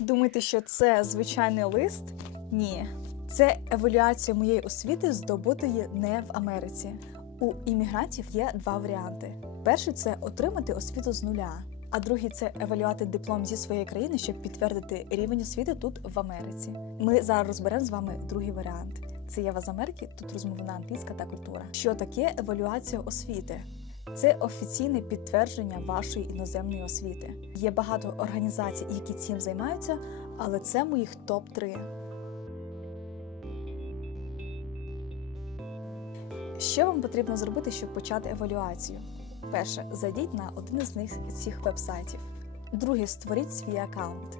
Думаєте, що це звичайний лист? Ні. Це евалюація моєї освіти, здобутої не в Америці. У іммігрантів є два варіанти: перший це отримати освіту з нуля, а другий це евалювати диплом зі своєї країни, щоб підтвердити рівень освіти тут в Америці. Ми зараз розберемо з вами другий варіант. Це Єва з Америки, тут розмовна англійська та культура. Що таке евалюація освіти? Це офіційне підтвердження вашої іноземної освіти. Є багато організацій, які цим займаються, але це моїх топ 3 Що вам потрібно зробити, щоб почати евалюацію? Перше, зайдіть на один із них цих вебсайтів. Друге, створіть свій аккаунт.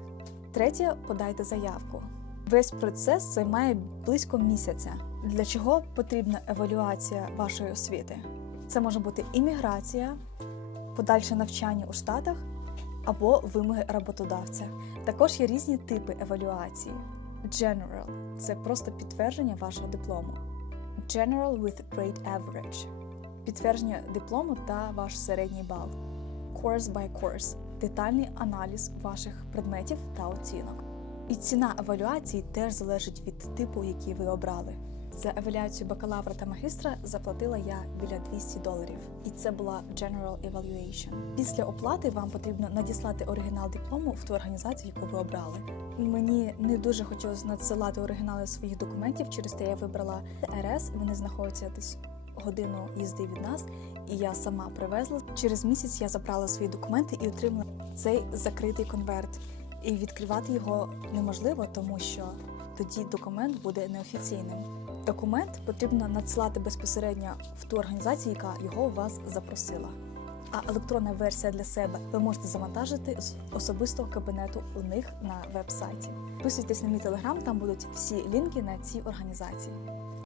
Третє, подайте заявку. Весь процес займає близько місяця. Для чого потрібна евалюація вашої освіти? Це може бути імміграція, подальше навчання у Штатах або вимоги роботодавця. Також є різні типи евалюації. General це просто підтвердження вашого диплому. General with Grade Average підтвердження диплому та ваш середній бал. Course by course детальний аналіз ваших предметів та оцінок. І ціна евалюації теж залежить від типу, який ви обрали. За евалюацію бакалавра та магістра заплатила я біля 200 доларів, і це була General Evaluation. Після оплати вам потрібно надіслати оригінал диплому в ту організацію, яку ви обрали. Мені не дуже хотілося надсилати оригінали своїх документів, через те я вибрала РС. Вони знаходяться десь годину їзди від нас, і я сама привезла. Через місяць я забрала свої документи і отримала цей закритий конверт. І відкривати його неможливо, тому що тоді документ буде неофіційним. Документ потрібно надсилати безпосередньо в ту організацію, яка його у вас запросила. А електронна версія для себе ви можете завантажити з особистого кабінету у них на веб-сайті. Підписуйтесь на мій телеграм, там будуть всі лінки на ці організації.